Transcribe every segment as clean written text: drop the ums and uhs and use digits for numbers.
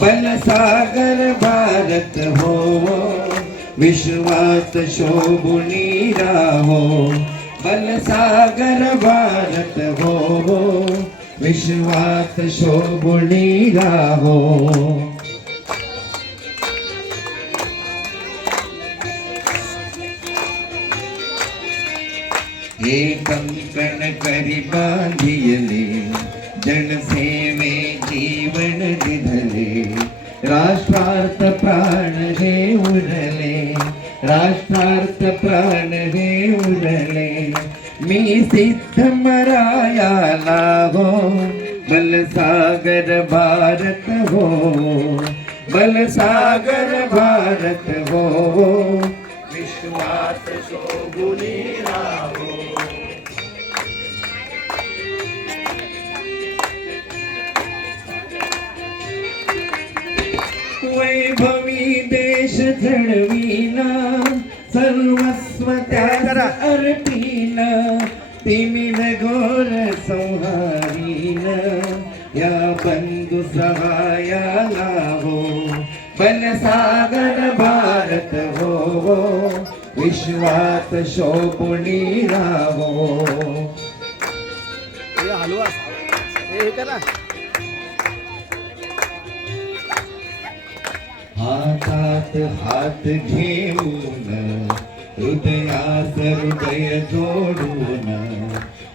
बलसागर भारत हो, विश्वात शोभुनी राहो. बलसागर भारत हो, विश्वात शोभुनी राहो. हे कंकण करी बांधियले, जनसेवे जीवन दिधले. राष्ट्रार्थ प्राण हे उरले, राष्ट्रार्थ प्राण हे उरले. मी सिद्ध मरायाला हो, बलसागर भारत हो. बलसागर भारत हो, विश्वास शोभुनी राहो. वैभवी देश घडविना, सर्वस्व त्याला अर्पीन. तिमिर घोर संहारीन, या बंधु सहायाला हो. बलसागर भारत हो, विश्वात शोभुनी राहो. हातात हात घेऊन, हृदयास हृदय जोडून.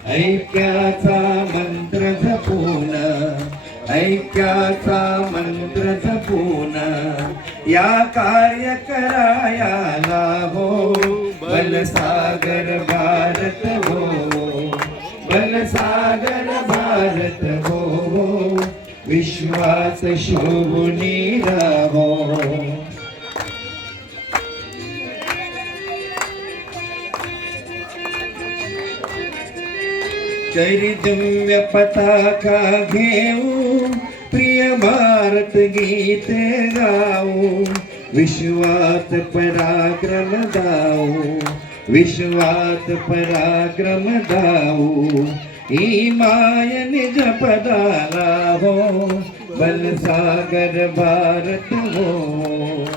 ऐक्याचा मंत्र जपून, ऐक्याचा मंत्र जपून. या कार्य करायाला हो, बलसागर भारत हो. बलसागर भारत हो, विश्वास शोभुनी राहो. चरी दिव्य पताका घेऊ, प्रिय भारत गीत गाऊ. विश्वात पराक्रम दाऊ, विश्वात पराक्रम दाऊ. ही माय निज पदाला हो, बलसागर भारत हो.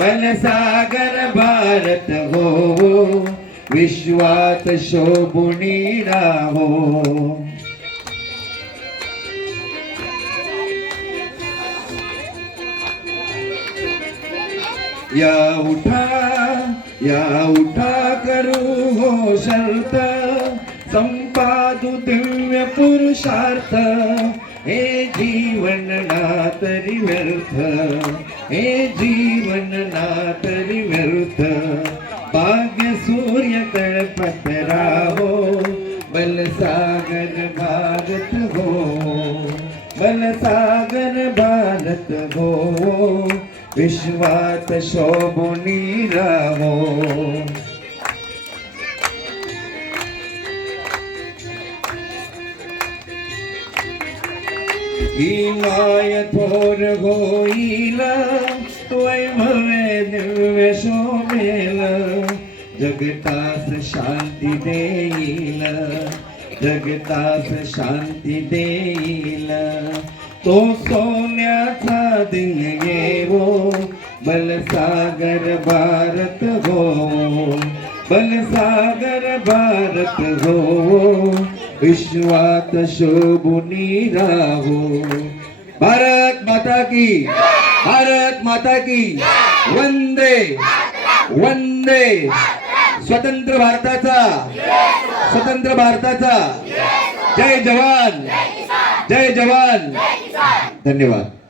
बलसागर भारत हो, विश्वात शोभुनी राहो. या उठा करू हो शर्त, संपादु दिव्य पुरुषार्थ. हे जीवन ना तरी व्यर्थ, हे जीवन ना तरी व्यर्थ. भाग्य सूर्य तळपत राहो, बलसागर भारत हो. बलसागर भारत हो, विश्वात शोभुनी राहो. ही माय थोर होईल, वैभवे दिव्य शोभेल. जगतास शांती देईल, जगतास शांती देईल. तो सोन्याचा दिन येवो, बलसागर भारत हो. बलसागर भारत हो, विश्वात शोभुनी राहो. भारत माता की, भारत माता की वंदे वंदे. स्वतंत्र भारताचा, स्वतंत्र भारताचा. जय जवान, जय जवान. धन्यवाद.